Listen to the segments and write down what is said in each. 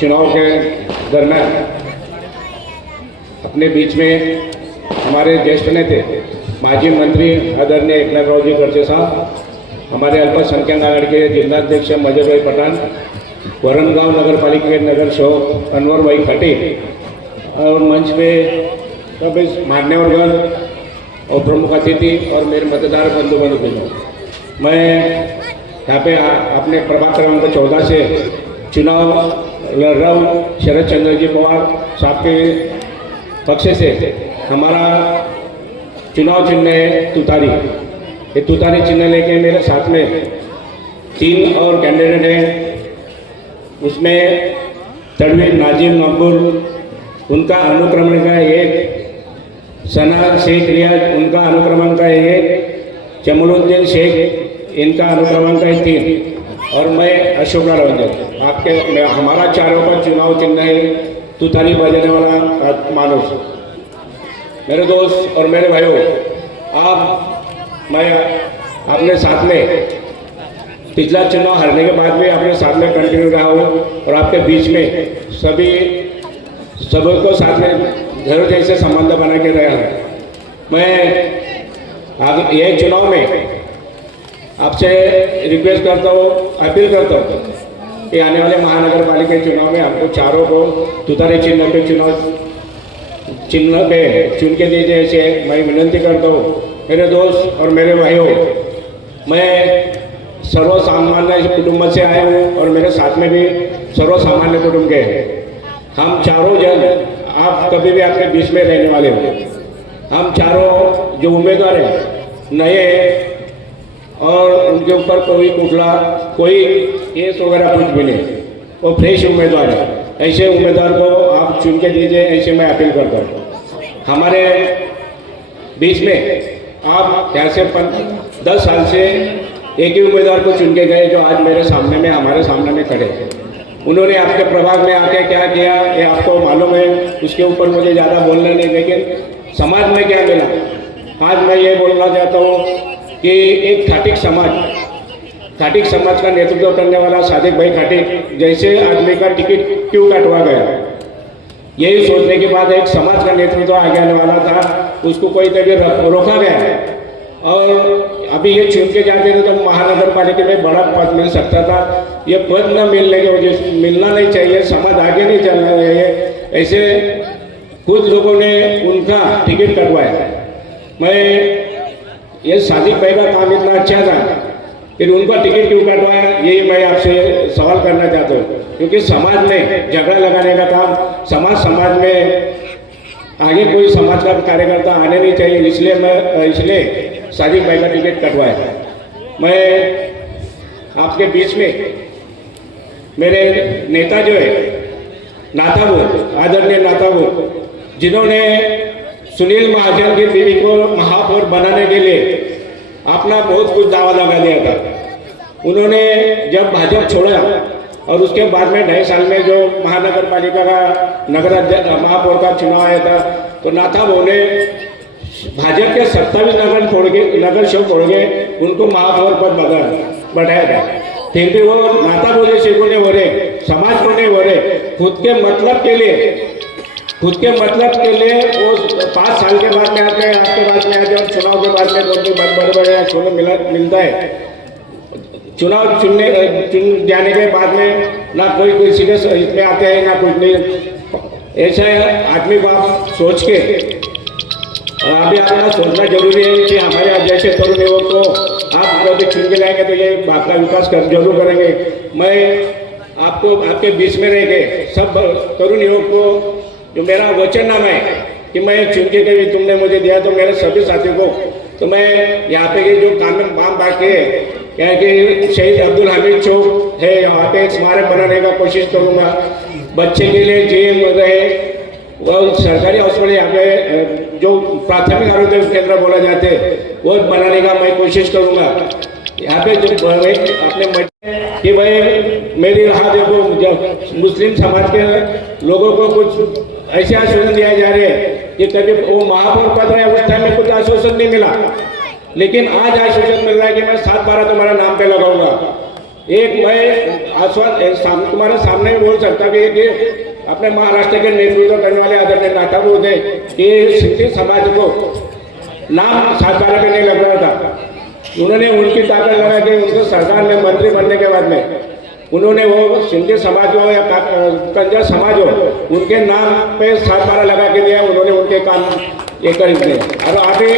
चुनाव के दरम्यान अपने बीच में हमारे ज्येष्ठ नेते माजी मंत्री आदरणीय एकनाथरावजी खडसे साहब, हमारे अल्पसंख्यक आघाड़ी के जिल्हाध्यक्ष मजर पठान, वरणगांव नगर पालिका के नगर सेवक अनवर भाई खटे और मंच पे सब इस मान्यवरगण और प्रमुख अतिथि और मेरे मतदार बंधु बंधु, मैं यहाँ पे अपने प्रभाग क्रमांक 14 से चुनाव लड़ रहा हूँ। शरद चंद्र जी पवार साहब के पक्ष से हमारा चुनाव चिन्ह है तुतारी। ये तुतारी चिन्ह लेके मेरे साथ में 3 और कैंडिडेट हैं। उसमें तड़वी नाजिम मकबूल, उनका अनुक्रमण का 1, सना शेख रियाज, उनका अनुक्रमण का 1, जमलुद्दीन शेख, इनका अनुक्रमण का 3 और मैं अशोक रंजन। आपके हमारा चारों का चुनाव चिन्ह है तुतारी बजाने वाला मानुष। मेरे दोस्त और मेरे भाइयों, मैं अपने साथ में पिछला चुनाव हारने के बाद भी अपने साथ में कंटिन्यू रहा हूँ और आपके बीच में सबको साथ में घर जैसे संबंध बना के रहा हूँ। मैं आगे ये चुनाव में आपसे रिक्वेस्ट करता हूँ, अपील करता हूँ कि आने वाले महानगर पालिका चुनाव में आपको चारों को तुतारी चिन्ह पे चुन के दीजिए, ऐसे मैं विनंती करता हूँ। मेरे दोस्त और मेरे भाइयों, मैं सर्वसामान्य कुटुंब से आया हूँ और मेरे साथ में भी सर्वसामान्य कुटुंब के हैं। हम चारों जन, आप कभी भी आपके बीच में रहने वाले हो। हम चारों जो उम्मीदवार हैं नए हैं और उनके ऊपर कोई कुटला, कोई केस वगैरह कुछ भी नहीं, वो फ्रेश उम्मीदवार है। ऐसे उम्मीदवार को आप चुन के दीजिए, ऐसे मैं अपील करता हूँ। हमारे बीच में आप यहाँ से 10 साल से एक ही उम्मीदवार को चुन के गए जो आज मेरे सामने में, हमारे सामने में खड़े हैं। उन्होंने आपके प्रभाग में आके क्या किया ये आपको मालूम है, उसके ऊपर मुझे ज़्यादा बोलना नहीं, लेकिन समाज में क्या मिला आज मैं ये बोलना चाहता हूँ कि एक खाटिक समाज का नेतृत्व करने वाला सादिक भाई खाटिक जैसे आदमी का टिकट क्यों कटवा गया, यही सोचने के बाद एक समाज का नेतृत्व आगे आने वाला था, उसको कोई तरीके रोका गया। और अभी ये चुन के जाते थे तो महानगर पालिका में बड़ा पद मिल सकता था। ये पद न मिलने की वजह से मिलना नहीं चाहिए, समाज आगे नहीं चलना चाहिए, ऐसे कुछ लोगों ने उनका टिकट कटवाया। मैं ये सादिक भाई का काम इतना अच्छा था, फिर उनका टिकट क्यों कटवाया, यही मैं आपसे सवाल करना चाहता हूँ। क्योंकि समाज में झगड़ा लगाने का काम, समाज में आगे कोई समाज का कार्यकर्ता आने नहीं चाहिए, इसलिए सादिक भाई का टिकट कटवाया। मैं आपके बीच में मेरे नेता जो है नाथाबू, आदरणीय नाथाबू, जिन्होंने सुनील महाजन की बीवी को महापौर बनाने के लिए अपना बहुत कुछ दावा लगा दिया था। उन्होंने जब भाजपा छोड़ा और उसके बाद में 2.5 साल में जो महानगर पालिका का महापौर का चुनाव आया था, तो नाथाबू ने भाजपा के 27 नगर सेवक छोड़ के उनको महापौर पर बढ़ाया था। फिर भी वो नाथाबू जैसे को नहीं हो रहे, समाज को नहीं हो रहे, खुद के मतलब के लिए वो 5 साल के बाद में आते हैं, आपके बाद में आते हैं और चुनाव के बाद में बड़े मिलता है। चुनाव चुन जाने के बाद में ना कोई सीरियस इसमें आते हैं ना कुछ नहीं। ऐसा आदमी को आप सोच के अभी अपना सोचना जरूरी है कि हमारे जैसे तरुण युवक को आप कभी चुन के जाएंगे तो ये बात का विकास जरूर करेंगे। मैं आपको आपके बीच में रह के सब तरुण युवक को जो मेरा वचननामा है कि मैं चुन के कभी तुमने मुझे दिया, तो मेरे सभी साथियों को तो मैं यहाँ पे जो काम बाकी है, क्या कि शहीद अब्दुल हामिद चौक है, वहाँ पे एक स्मारक बनाने का कोशिश करूँगा। बच्चे के लिए जेल रहे, वह सरकारी हॉस्पिटल यहाँ पे जो प्राथमिक आरोग्य केंद्र बोला जाते हैं वो बनाने का मैं कोशिश करूँगा। यहाँ पे जो अपने कि भाई मेरी राह देखो, जब मुस्लिम समाज के लोगों को कुछ ऐसे आश्वासन दिया जा रहे हैं कि कभी वो महापौर पद रहे उस टाइम में कुछ आश्वासन नहीं मिला, लेकिन आज आश्वासन मिल रहा है कि मैं 7/12 तुम्हारा नाम पे लगाऊंगा। एक मैं आश्वासन तुम्हारे सामने बोल सकता कि अपने महाराष्ट्र के नेतृत्व करने वाले आदरणीय नाथा थे कि सिंधी समाज को नाम 7/12 पे नहीं लग रहा था। उन्होंने उनकी ताकत लगा के उनको सरकार में मंत्री बनने के बाद में उन्होंने वो सिंधी समाज हो या कंजर समाज हो उनके नाम पे 7/12 लगा के दिया। उन्होंने उनके काम ये कर दिए और अभी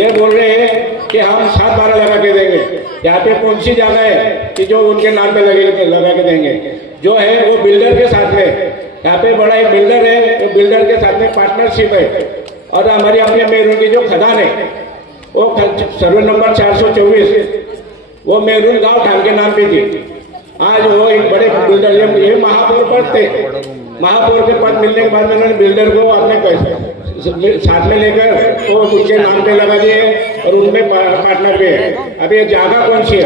ये बोल रहे हैं कि हम 7/12 लगा के देंगे। यहाँ पे कौन सी जगह है कि जो उनके नाम पे लगा के देंगे? जो है वो बिल्डर के साथ में, यहाँ पे बड़ा एक बिल्डर है, वो बिल्डर के साथ में पार्टनरशिप है। और हमारी अपने मेरून की जो खदान है वो सर्वे नंबर 424 वो मेरून गांव ठान के नाम पे थी। आज वो एक बड़े बिल्डर ये महापौर पद थे, महापौर के पद मिलने के बाद में उन्होंने बिल्डर को अपने पैसे साथ में लेकर वो उनके नाम पे लगा दिए और उनमें पार्टनर भी है। अब ये जगह कौन सी है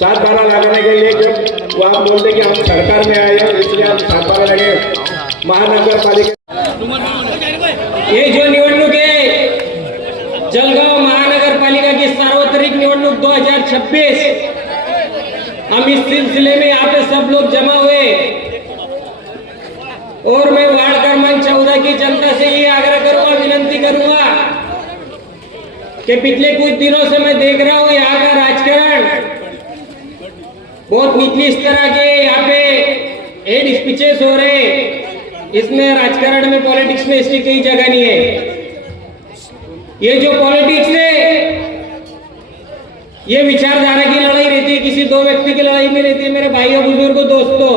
7/12 लगाने के लिए? जब वो आप बोलते कि हम सरकार में आए हैं इसलिए हम 7/12 लगे। महानगर पालिका ये जो निवडणूक है जळगाव महानगर पालिका की सार्वत्रिक निवडणूक 2026, हम इस सिलसिले में यहाँ पे सब लोग जमा हुए और मैं वार्ड क्रमांक 14 की जनता से ये आग्रह करूंगा, विनती करूंगा कि पिछले कुछ दिनों से मैं देख रहा हूँ यहाँ का राजकारण बहुत निचली स्तर के यहाँ पे हेड स्पीचेस हो रहे। इसमें राजकारण में पॉलिटिक्स में इसकी कई जगह नहीं है। ये जो पॉलिटिक्स है ये विचारधारा की लड़ाई रहती है, किसी दो व्यक्ति की लड़ाई नहीं रहती है। मेरे भाइयों बुजुर्गों दोस्तों,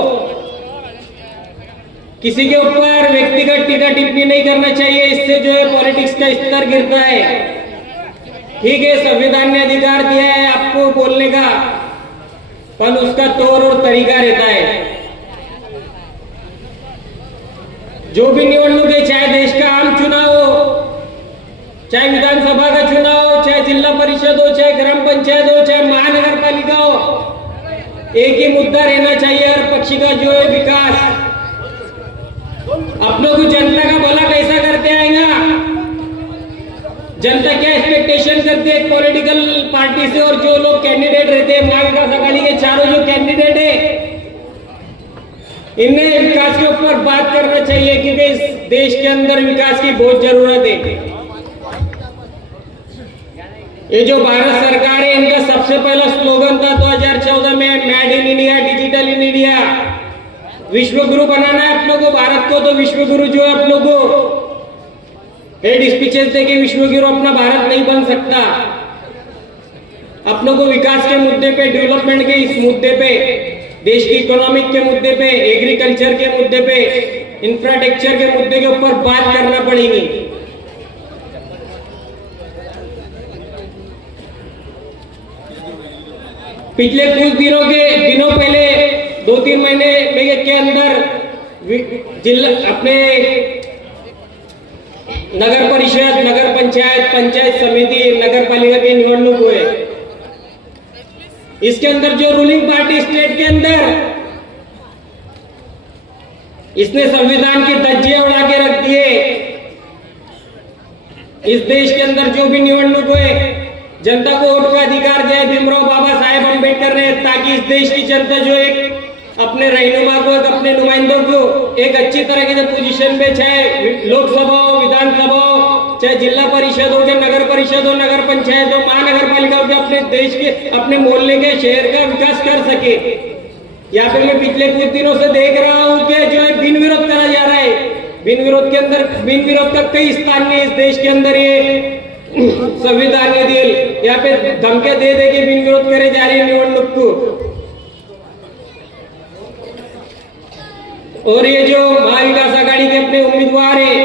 किसी के ऊपर व्यक्तिगत टीका टिप्पणी नहीं करना चाहिए, इससे जो है पॉलिटिक्स का स्तर गिरता है। ठीक है, संविधान ने अधिकार दिया है आपको बोलने का, पर उसका तौर और तरीका रहता है। जो भी निवडणूक है, चाहे देश का आम चुनाव हो, चाहे विधानसभा का चुनाव हो, चाहे जिला परिषद हो, चाहे ग्राम पंचायत हो, चाहे महानगर पालिका हो, एक ही मुद्दा रहना चाहिए हर पक्षी का, जो है विकास। अपनों को जनता का भला कैसा करते आएगा? जनता क्या एक्सपेक्टेशन करती है पॉलिटिकल पार्टी से? और जो लोग कैंडिडेट रहते हैं महाविकास आघाड़ी के चारों जो कैंडिडेट है, इन्हें विकास के ऊपर बात करना चाहिए क्योंकि इस देश के अंदर विकास की बहुत जरूरत है। ये जो भारत सरकार है, इनका सबसे पहला स्लोगन था 2014 में, made in India, digital in India. विश्व गुरु बनाना है अपनों को, भारत को। तो विश्व गुरु जो है अपनों को हेड स्पीचेस देके विश्व गुरु अपना भारत नहीं बन सकता। अपनों को विकास के मुद्दे पे, डेवलपमेंट के इस मुद्दे पे, देश की इकोनॉमिक के मुद्दे पे, एग्रीकल्चर के मुद्दे पे, इंफ्रास्ट्रक्चर के मुद्दे के ऊपर बात करना पड़ेगी। पिछले कुछ दिनों पहले 2-3 महीने के अंदर जिला अपने नगर परिषद, नगर पंचायत, पंचायत समिति, नगर पालिका के निवडणूक हुए। इसके अंदर जो रूलिंग पार्टी स्टेट के अंदर इसने संविधान की धज्जियां उड़ा के रख दिए। इस देश के अंदर जो भी निवडणूक हुए, जनता को वोट का अधिकार दिया भीमराव बाबा साहेब अम्बेडकर ने, ताकि इस देश की जनता जो एक अपने रहनुमा को, अपने नुमाइंदों को एक अच्छी तरह के पोजीशन पे, चाहे लोकसभा हो, विधानसभा हो, चाहे जिला परिषद हो, चाहे नगर परिषद हो, नगर पंचायत हो, महानगर पालिका हो, अपने देश के, अपने मोहल्ले के, शहर का विकास कर सके। यहाँ पे मैं पिछले कुछ दिनों से देख रहा हूँ कि जो है बिन विरोध करा जा रहा है। बिन विरोध के अंदर, बिन विरोध का कई स्थान में इस देश के अंदर ये संविधान ने दिए, यहाँ पे धमकियां दे दे के बिन विरोध करे जा रही है निवडणूक को। और ये जो महाविकास आघाड़ी के अपने उम्मीदवार है,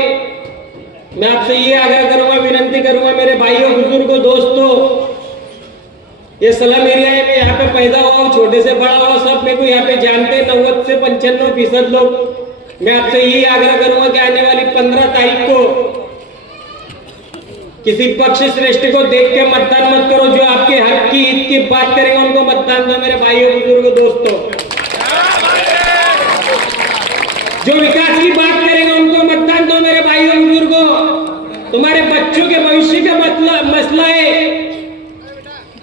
मैं आपसे ये आग्रह करूंगा, विनती करूंगा मेरे भाइयों, बुजुर्गों, दोस्तों, ये स्लम एरिया है, मैं यहाँ पे पैदा हुआ हूँ, छोटे से बड़ा हुआ, सब मेरे को यहाँ पे जानते हैं, 90 से 95% लोग। मैं आपसे यही आग्रह करूंगा कि आने वाली 15 तारीख को किसी पक्ष श्रेष्ठ को देख के मतदान मत करो। जो आपके हक की, हित की बात करेंगे उनको मतदान दो मेरे भाइयों, बुजुर्गों, दोस्तों। जो विकास की बात करेंगे उनको मतदान दो मेरे भाइयों, बुजुर्गों। तुम्हारे बच्चों के भविष्य का मसला है।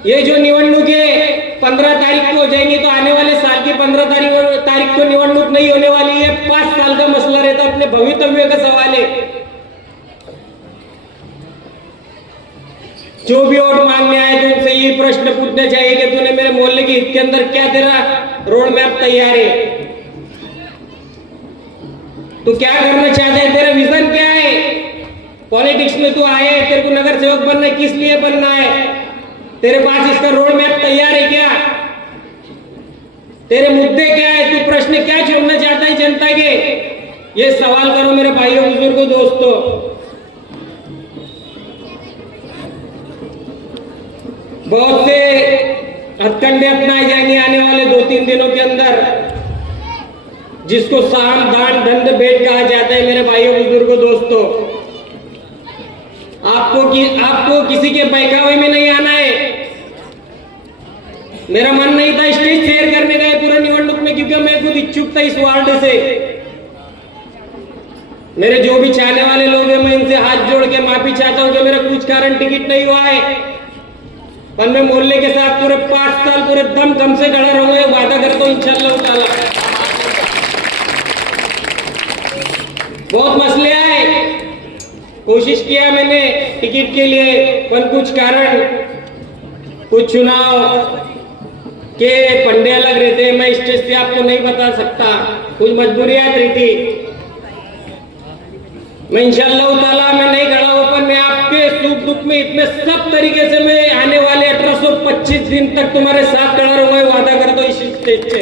ये जो निवडणूक है 15 तारीख को 15 तारीख को निवडणूक नहीं होने वाली है, 5 साल का मसला रहता, अपने भवितव्य का सवाल है। जो भी वोट मांगने आए तो उनसे ये प्रश्न पूछना चाहिए कि तूने मेरे मोहल्ले के हित के अंदर क्या तेरा रोड मैप तैयार है, तू क्या करना चाहता है, तेरा विजन क्या है। पॉलिटिक्स में तू आया है, तेरे को नगर सेवक बनना है, किस लिए बनना है, तेरे पास इसका रोड मैप तैयार है क्या, तेरे मुद्दे क्या है, तू प्रश्न क्या छोड़ना चाहता है जनता के, ये सवाल करो मेरे भाइयों बुजुर्गों दोस्तों। बहुत से हथकंडे अपनाए जाएंगे आने वाले 2-3 दिनों के अंदर, जिसको साम दान दंड भेंट कहा जाता है मेरे भाइयों बुजुर्गों दोस्तों। आपको किसी के बहकावे में नहीं आना है। मेरा मन नहीं था स्टेज शेयर करने का पूरा निवडणूक में, क्योंकि मैं खुद इच्छुक था इस वार्ड से। मेरे जो भी चाहने वाले लोग हैं, मैं इनसे हाथ जोड़ के माफी चाहता हूं कि मेरा कुछ कारण टिकट नहीं हुआ है, पर मैं मोहल्ले के साथ पूरे 5 साल पूरे दम से खड़ा रहूंगा, वादा करता हूं इंशाअल्लाह ताला। बहुत मसले आए, कोशिश किया मैंने टिकट के लिए, पर कुछ कारण, कुछ चुनाव के पंडे अलग रहते हैं, मैं स्टेज से आपको नहीं बता सकता, कुछ मजबूरियां रहती। मैं इंशाअल्लाह ताला मैं नहीं खड़ा हूं, पर मैं आपके सुख दुख में इतने सब तरीके से मैं आने वाले 1825 दिन तक तुम्हारे साथ खड़ा रहूंगा, वादा कर दो इस स्टेज से।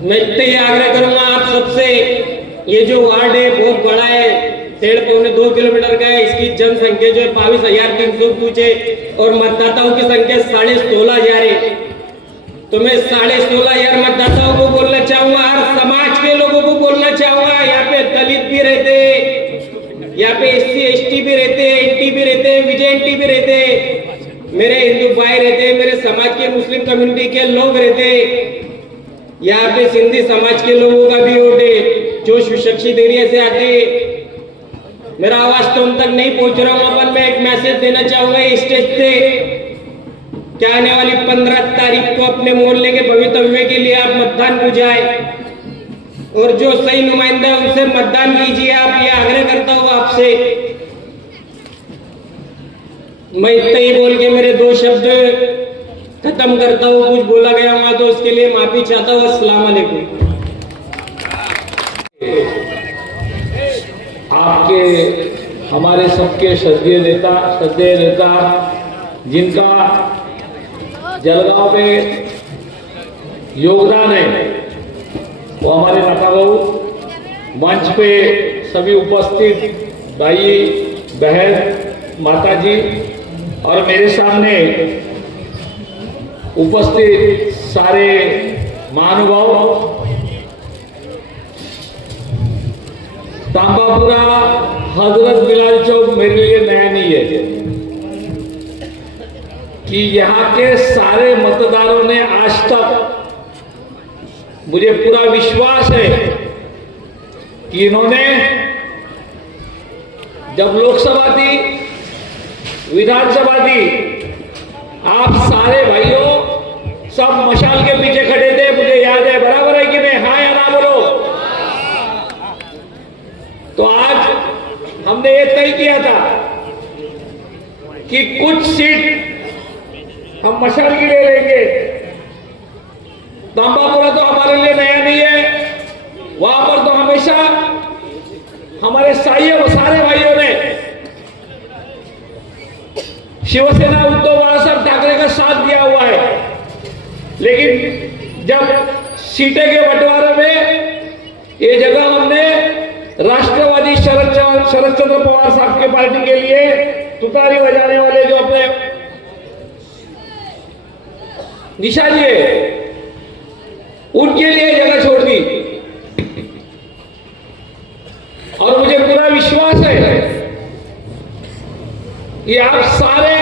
मैं इतने ही आग्रह करूंगा आप सबसे, ये जो वार्ड है बहुत बड़ा है, 1.5-2 किलोमीटर का है, इसकी जनसंख्या जो है 22,300 कुछ है, और मतदाताओं की संख्या 16,500 है। तो मैं 16,500 मतदाताओं को बोलना चाहूंगा, हर समाज के लोगों को बोलना चाहूंगा, यहाँ पे दलित भी रहते, यहाँ पे SC ST भी रहते, NT भी रहते, VJNT भी रहते, मेरे हिंदू भाई रहते, मेरे समाज के मुस्लिम कम्युनिटी के लोग रहते, यहाँ पे सिंधी समाज के लोगों का भी वोट है जो सुशिक्षित एरिया से आते। मेरा आवाज तो उन तक नहीं पहुंच रहा हूं, पर मैं एक मैसेज देना चाहूंगा इस स्टेज से, क्या आने वाली 15 तारीख को अपने मोहल्ले के भवितव्य के लिए आप मतदान बुझाए, और जो सही नुमाइंदा है उनसे मतदान कीजिए। आप ये आग्रह करता हूं आपसे। मैं इतना ही बोल के मेरे 2 शब्द खत्म करता हूँ, कुछ बोला गया हुआ तो उसके लिए माफी चाहता हूँ। अस्सलाम वालेकुम। आपके हमारे सबके श्रद्धेय नेता जिनका जलगांव में योगदान है, वो हमारे नकाबाऊ मंच पे सभी उपस्थित भाई बहन माताजी और मेरे सामने उपस्थित सारे महानुभाव, तांबापुरा हजरत बिलाल चौक मेरे लिए नया नहीं है कि यहाँ के सारे मतदारों ने आज तक, मुझे पूरा विश्वास है कि इन्होंने जब लोकसभा थी, विधानसभा थी, आप सारे भाइयों सब मशाल के पीछे खड़े थे, मुझे याद है, बराबर है कि नहीं? हाँ या ना बोलो। तो आज हमने ये तय किया था कि कुछ सीट हम मशाल की ले लेंगे। तांबापुरा तो हमारे लिए नया नहीं है, वहां पर तो हमेशा हमारे सारे भाइयों ने शिवसेना उद्धव बाळासाहेब ठाकरे का साथ दिया हुआ है, लेकिन जब सीटें के बंटवारे में ये जगह हमने राष्ट्रवादी शरद चंद्र पवार साहब के पार्टी के लिए तुतारी बजाने वाले जो अपने निशानी है, उनके लिए जगह छोड़ दी। और मुझे पूरा विश्वास है कि आप सारे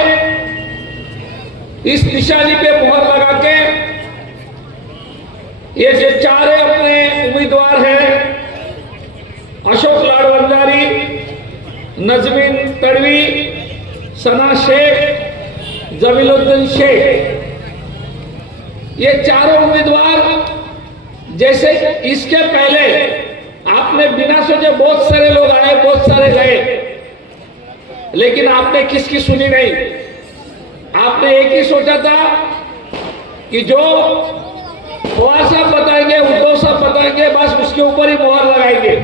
इस निशानी पे मोहर लगा के, ये जो 4 अपने उम्मीदवार हैं, अशोक लाडवंजारी, नजमीन तड़वी, सना शेख जमीलुद्दीन शेख, ये चारों उम्मीदवार, जैसे इसके पहले आपने बिना सोचे बहुत सारे लोग आए, बहुत सारे गए, लेकिन आपने किसकी सुनी नहीं। आपने एक ही सोचा था कि जो पवार साहब बताएंगे, उद्धव साहब बताएंगे, बस उसके ऊपर ही मोहर लगाएंगे,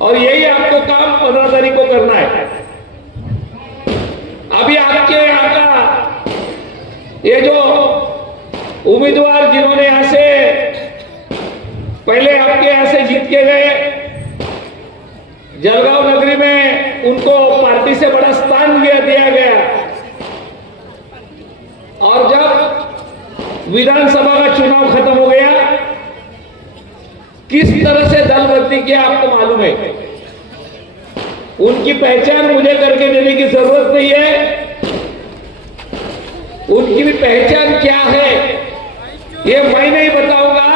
और यही आपको काम 15 तारीख को करना है। अभी आपके यहाँ का ये जो उम्मीदवार जिन्होंने यहां से पहले आपके यहां से जीत के गए, जलगांव नगरी में उनको पार्टी से बड़ा स्थान दिया गया, और जब विधानसभा का चुनाव खत्म हो गया, किस तरह से दल बदली किया आपको मालूम है। उनकी पहचान मुझे करके देने की जरूरत नहीं है। उनकी भी पहचान क्या है ये मैं नहीं बताऊंगा।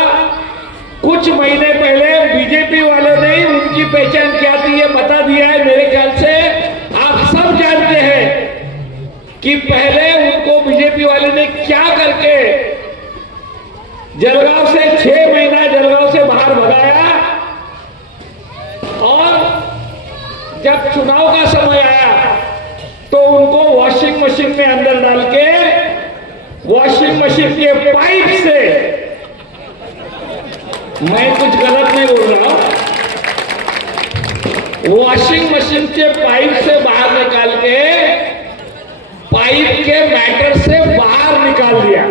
कुछ महीने पहले बीजेपी वालों ने उनकी पहचान क्या थी ये बता दिया है। मेरे ख्याल से आप सब जानते हैं कि पहले उनको बीजेपी वाले ने क्या करके जलगांव से 6 महीना जलगांव से बाहर भगाया, और जब चुनाव का समय आया तो उनको वॉशिंग मशीन में अंदर डाल के वॉशिंग मशीन के पाइप से, मैं कुछ गलत नहीं बोल रहा हूं, वॉशिंग मशीन के पाइप से बाहर निकाल के पाइप के मैटर से बाहर निकाल दिया।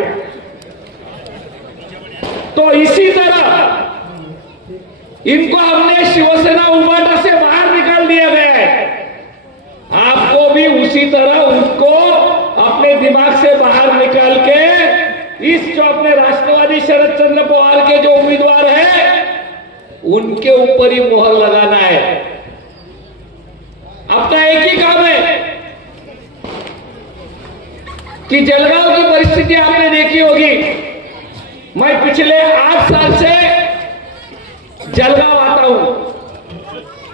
तो इसी तरह इनको हमने शिवसेना उबाटा से बाहर निकाल दिया गया है। आपको भी उसी तरह उनको अपने दिमाग से बाहर निकाल के इस जो अपने राष्ट्रवादी शरद चंद्र पवार के जो उम्मीदवार हैं उनके ऊपर ही मोहर लगाना है। अपना एक ही काम है कि जलगांव की परिस्थिति आपने देखी होगी। मैं पिछले 8 साल से जलगांव आता हूं।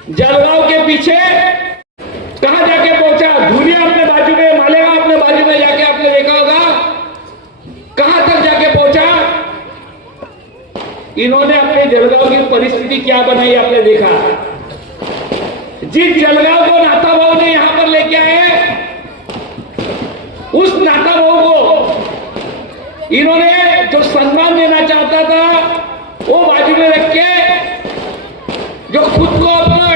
जलगांव के पीछे कहां जाके पहुंचा, धुलिया अपने बाजू में, मालेगांव अपने बाजू में जाके आपने देखा होगा, कहां तक जाके पहुंचा। इन्होंने अपने जलगांव की परिस्थिति क्या बनाई आपने देखा। जिस जलगांव को नाथा भाव ने यहां पर लेके आए, उस नाथा भाव को इन्होंने जो सम्मान देना चाहता था वो बाजू में रख के, जो खुद को अपना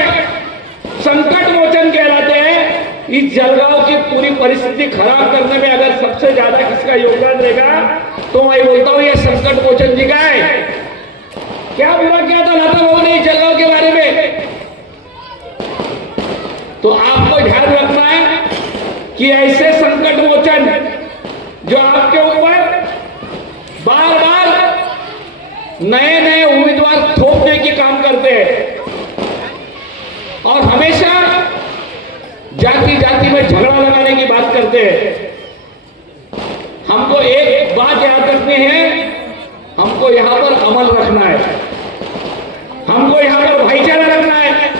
संकट मोचन कहलाते हैं, इस जलगांव की पूरी परिस्थिति खराब करने में अगर सबसे ज्यादा किसका योगदान रहेगा तो मैं बोलता हूं ये संकट मोचन जी का है। क्या बुरा किया था नाथा भाव ने इस जलगांव के बारे में। तो आपको ध्यान रखना है कि ऐसे संकट मोचन जो आपके ऊपर बार बार नए नए उम्मीदवार थोपने के काम करते हैं और हमेशा जाति जाति में झगड़ा लगाने की बात करते हैं। हमको एक बात याद रखनी है, हमको यहां पर अमल रखना है, हमको यहां पर भाईचारा रखना है।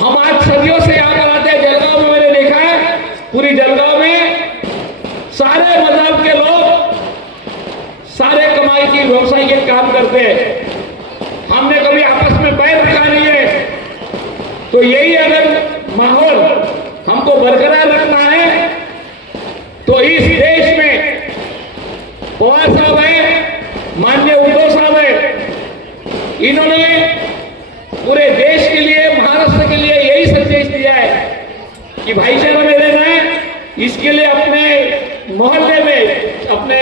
हम आज सदियों से यहां पर आते हैं। जलगांव में मैंने देखा है, पूरी जलगांव में सारे मजहब के लोग सारे कमाई की व्यवसाय के काम करते हैं। हमने कभी आपस में बैर रखा नहीं है। तो यही अगर माहौल हमको बरकरार रखना है तो इस देश में पवार साहब है, माननीय उद्धव साहब है, इन्होंने पूरे देश के लिए, महाराष्ट्र के लिए यही संदेश दिया है कि भाईचारा में रहना है। इसके लिए अपने मोहल्ले में, अपने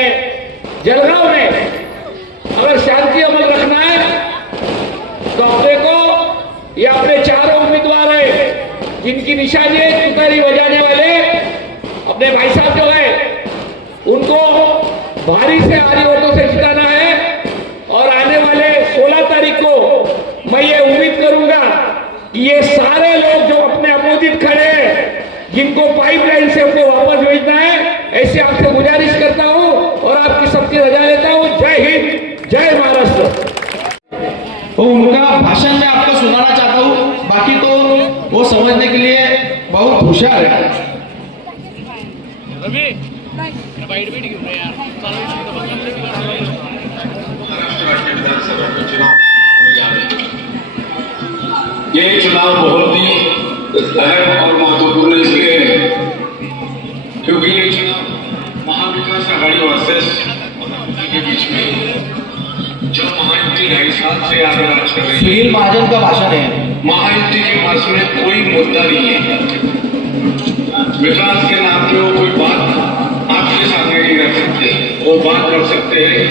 जलगांव में अगर शांति अमल रखना है तो अपने को, ये अपने चारों उम्मीदवार है जिनकी निशानी है तुतारी बजाने वाले, अपने भाई साहब जो है उनको भारी से भारी वोटों से जिताना है। और आने वाले 16 तारीख को मैं ये उम्मीद करूंगा कि ये सारे लोग जो अपने अपोजिट खड़े हैं, जिनको पाइपलाइन से हमको वापस भेजना है, ऐसे आपसे गुजारिश करता हूं और आपकी सबकी रजा लेता हूं। जय हिंद, जय महाराष्ट्र। तो उनका भाषण मैं आपको सुनाना चाहता हूं, बाकी तो वो समझने के लिए बहुत होशियार है। ये चुनाव बहुत ही अहम और महत्वपूर्ण इसलिए है क्योंकि ये चुनाव महाविकास आघाड़ी वर्सेस के बीच में जो महायुति 2.5 साल से आगे राज कर रही है। सुनील महाजन का भाषण है। महायुति के पास में कोई मुद्दा नहीं है। विकास के नाम पे वो कोई बात आपके सामने नहीं रख सकते। वो बात रख सकते हैं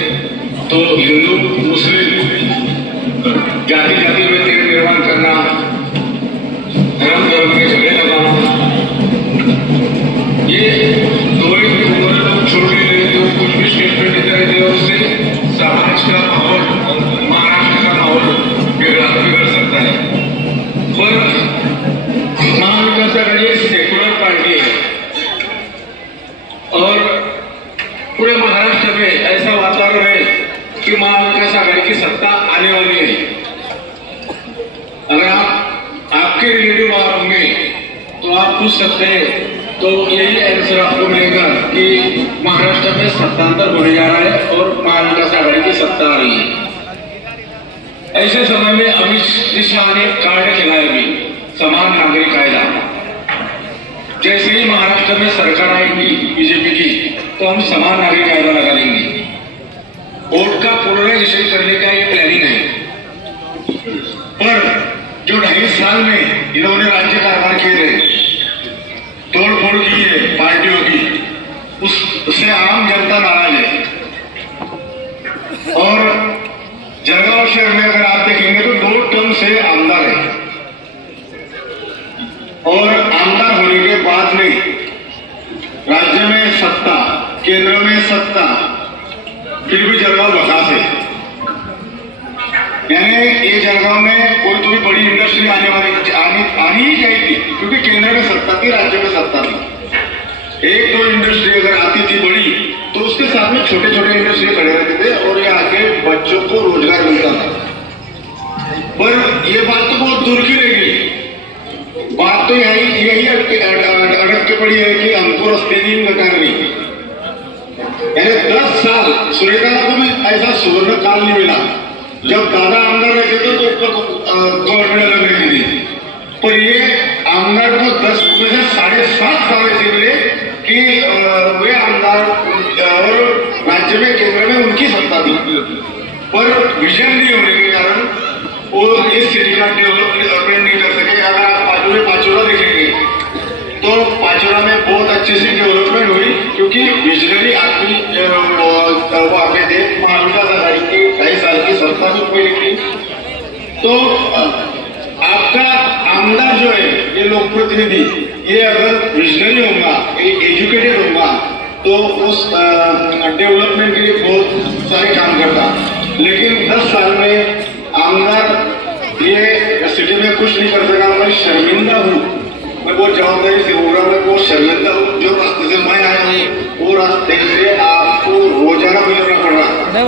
तो हिंदू मुस्लिम जाति जाति में तेल निर्माण करना, धर्म धर्म के झगड़े लगाना, ये दो लोग छोड़ नहीं रहे थे। कुछ भी स्टेटमेंट देते रहते हैं, उससे समाज का माहौल, महाराष्ट्र का माहौल बिगड़ सकता है। पर महाविकास आघाड़ी एक सेकुलर पार्टी है और पूरे महाराष्ट्र में ऐसा वातावरण है कि महाविकास आघाड़ी की सत्ता आने वाली है। अगर आप आपके रिलेटिव होंगे तो आप पूछ सकते हैं, तो यही आंसर आपको मिलेगा कि महाराष्ट्र में सत्तांतर होने जा रहा है और महाविकास आघाड़ी की सत्ता आ रही है। ऐसे समय में अमित शाह ने कार्ड खिलाया भी समान नागरिक कायदा। जैसे ही महाराष्ट्र में सरकार आएगी बीजेपी की तो हम समान नागरिक कायदा लगा देंगे। वोट का पोलराइजेशन करने का ये प्लानिंग है। पर जो 2.5 साल में इन्होंने राज्य कारभार किए थे, तोड़फोड़ की है पार्टियों की, उससे आम जनता नाराज है। और जलगांव शहर में अगर आप देखेंगे तो 2 टर्म से आमदार है और आमदार होने के बाद में राज्य में सत्ता, केंद्र में सत्ता, फिर भी जलगांव बकास है। यानी ये जलगांव में कोई तो भी बड़ी इंडस्ट्री आनी ही जाएगी क्योंकि केंद्र में सत्ता थी, राज्य में सत्ता थी। 1-2 इंडस्ट्री अगर आती थी बड़ी तो उसके साथ में छोटे छोटे इंडस्ट्री खड़े रहते थे और यहाँ के बच्चों को रोजगार मिलता था। पर ये बात तो बहुत दूर की रह गई। बात तो यही अड़क के पड़ी है कि हमको रस्ते नहीं, मकान नहीं। यानी 10 साल सुरेंद्र को भी ऐसा सुवर्ण काल नहीं मिला। जब दादा आमदार रहते थे तो ऊपर गवर्नर रहती थी, पर ये आमदार को 10 में से 7.5 साल ऐसे मिले कि वे आमदार और राज्य में केंद्र में उनकी सत्ता थी। पर विजन नहीं होने के कारण वो इस सिटी का डेवलपमेंट नहीं कर सके। अगर आप पाचोरा देखेंगे तो पाचोरा में बहुत अच्छे से डेवलपमेंट हुई क्योंकि विजनरी आदमी वहाँ पे थे। महाविकास आघाड़ी की 2.5 साल की सत्ता में कोई लिखी तो आपका आमदार जो है ये लोक प्रतिनिधि, ये अगर विजनरी होगा, एजुकेटेड होगा तो उस डेवलपमेंट के लिए बहुत सारे काम करता। लेकिन 10 साल में आमदार ये सिटी में कुछ नहीं कर सका। मैं शर्मिंदा हूँ, मैं बहुत जवाबदारी से बोल रहा हूँ, मैं बहुत शर्मिंदा हूँ। जो रास्ते से मैं आया हूँ वो रास्ते से आपको रोजाना गुजरना पड़ रहा है।